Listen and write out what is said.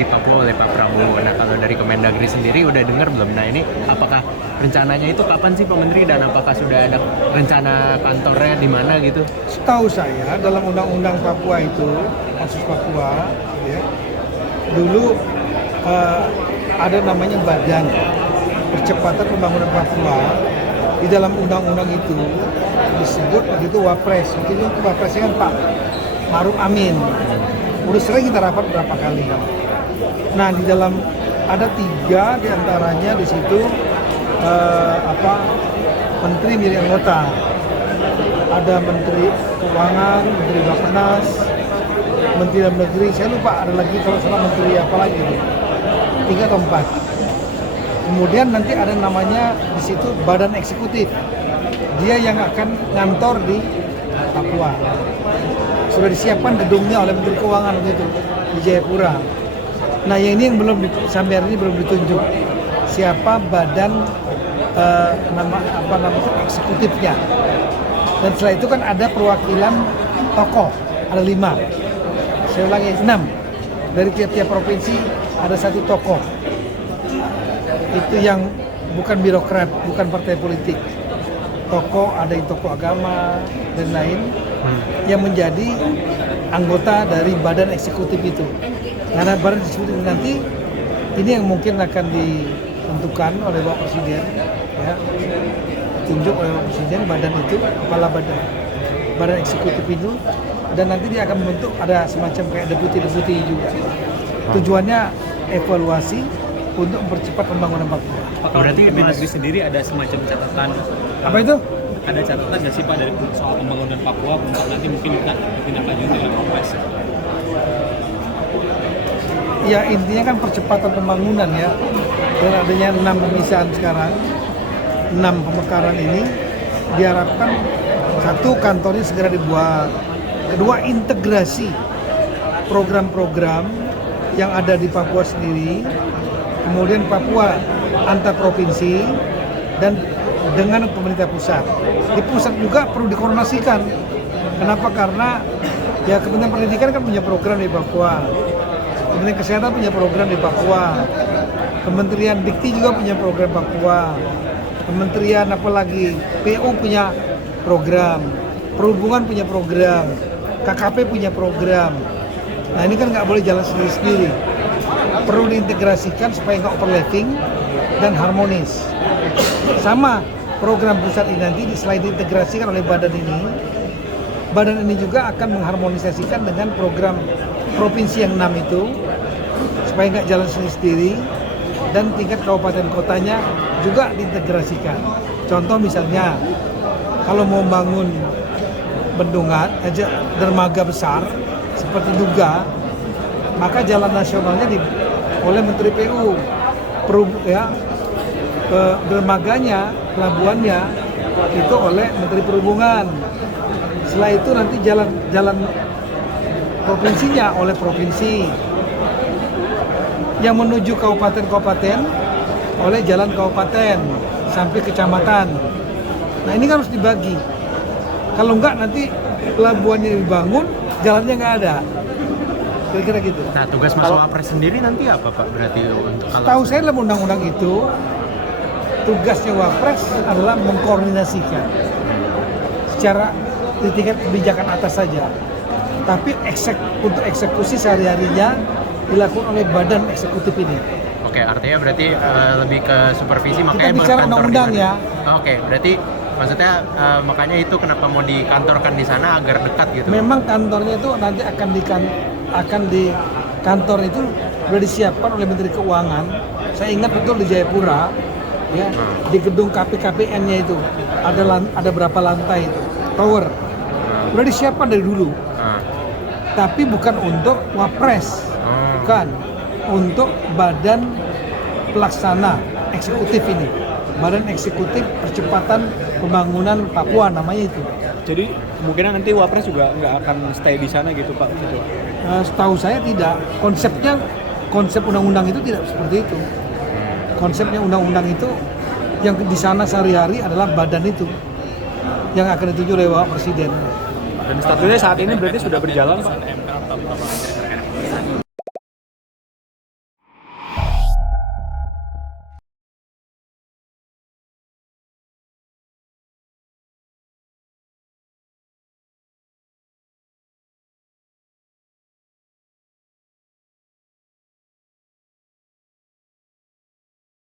di Papua oleh Pak Prabowo. Nah, kalau dari Kemendagri sendiri udah dengar belum? Nah, ini apakah rencananya itu kapan sih Pak Menteri, dan apakah sudah ada rencana kantornya di mana gitu? Setahu saya dalam undang-undang Papua itu, kasus Papua, ya, dulu ada namanya Badan Percepatan Pembangunan Papua. Di dalam undang-undang itu disebut waktu itu Wapres. Waktu itu Wapresnya kan Pak Maruf Amin. Udah sering kita rapat berapa kali. Nah, di dalam ada 3 diantaranya di situ menteri menjadi anggota. Ada Menteri Keuangan, Menteri Bappenas, Menteri Dalam Negeri. Saya lupa ada lagi kalau salah Menteri apa lagi. 3 atau 4. Kemudian nanti ada namanya di situ Badan Eksekutif. Dia yang akan ngantor di Papua. Sudah disiapkan gedungnya oleh Menteri Keuangan gitu di Jayapura. Nah, yang ini yang belum sampai hari ini belum ditunjuk siapa badan eksekutifnya. Dan setelah itu kan ada perwakilan tokoh, ada 5. Saya ulangi 6. Dari tiap-tiap provinsi ada 1 tokoh. Itu yang bukan birokrat, bukan partai politik. Tokoh, ada yang tokoh agama dan lain yang menjadi anggota dari badan eksekutif itu. Karena badan eksekutif nanti ini yang mungkin akan ditentukan oleh Bapak Presiden, ya, ditunjuk oleh Bapak Presiden badan itu, kepala badan eksekutif itu, dan nanti dia akan membentuk ada semacam kayak deputi juga. Tujuannya evaluasi untuk mempercepat pembangunan Papua. Berarti Kemendagri sendiri ada semacam catatan. Apa itu? Ada catatan nggak sih Pak dari soal pembangunan Papua untuk nanti mungkin kita ditindaklanjuti oleh Wapres? Ya, intinya kan percepatan pembangunan ya. Dan adanya 6 pemisahan sekarang, 6 pemekaran ini diharapkan 1, kantornya segera dibuat. Kedua, integrasi program-program yang ada di Papua sendiri. Kemudian Papua antar provinsi dan dengan pemerintah pusat. Di pusat juga perlu dikoordinasikan. Kenapa? Karena ya Kementerian Pendidikan kan punya program di Papua. Kementerian Kesehatan punya program di Papua. Kementerian Dikti juga punya program Papua. Kementerian apalagi PU punya program. Perhubungan punya program. KKP punya program. Nah, ini kan nggak boleh jalan sendiri-sendiri. Perlu diintegrasikan supaya nggak overlapping dan harmonis. Sama program pusat ini nanti selain diintegrasikan oleh badan ini juga akan mengharmonisasikan dengan program provinsi yang 6 itu supaya nggak jalan sendiri-sendiri, dan tingkat kabupaten kotanya juga diintegrasikan. Contoh misalnya kalau mau bangun bendungan aja dermaga besar seperti Duga, maka jalan nasionalnya oleh Menteri PU, dermaganya, pelabuhannya itu oleh Menteri Perhubungan. Setelah itu nanti jalan provinsinya oleh provinsi, yang menuju kabupaten-kabupaten oleh jalan kabupaten sampai kecamatan. Nah, ini kan harus dibagi. Kalau enggak nanti pelabuhannya dibangun, jalannya nggak ada. Kira-kira gitu. Nah, tugas Mas Wapres sendiri nanti apa Pak? Berarti untuk tahu saya dalam undang-undang itu tugasnya Wapres adalah mengkoordinasikan secara di tingkat kebijakan atas saja. Tapi untuk eksekusi sehari-harinya dilakukan oleh badan eksekutif ini. Oke, artinya berarti lebih ke supervisi, makanya kita bicara undang-undang ya. Oke, berarti maksudnya makanya itu kenapa mau dikantorkan di sana agar dekat gitu. Memang kantornya itu nanti akan di kantor itu sudah disiapkan oleh Menteri Keuangan. Saya ingat betul di Jayapura, ya, di gedung KPKPN-nya itu ada berapa lantai itu, tower. Sudah disiapkan dari dulu. Tapi bukan untuk Wapres, bukan, untuk badan pelaksana eksekutif ini, badan eksekutif percepatan pembangunan Papua namanya itu. Jadi kemungkinan nanti Wapres juga nggak akan stay di sana gitu Pak? Gitu. Setahu saya tidak. Konsep undang-undang itu tidak seperti itu. Konsepnya undang-undang itu yang di sana sehari-hari adalah badan itu yang akan ditunjuk oleh Bapak Presiden. Dan statusnya saat ini berarti sudah berjalan Pak?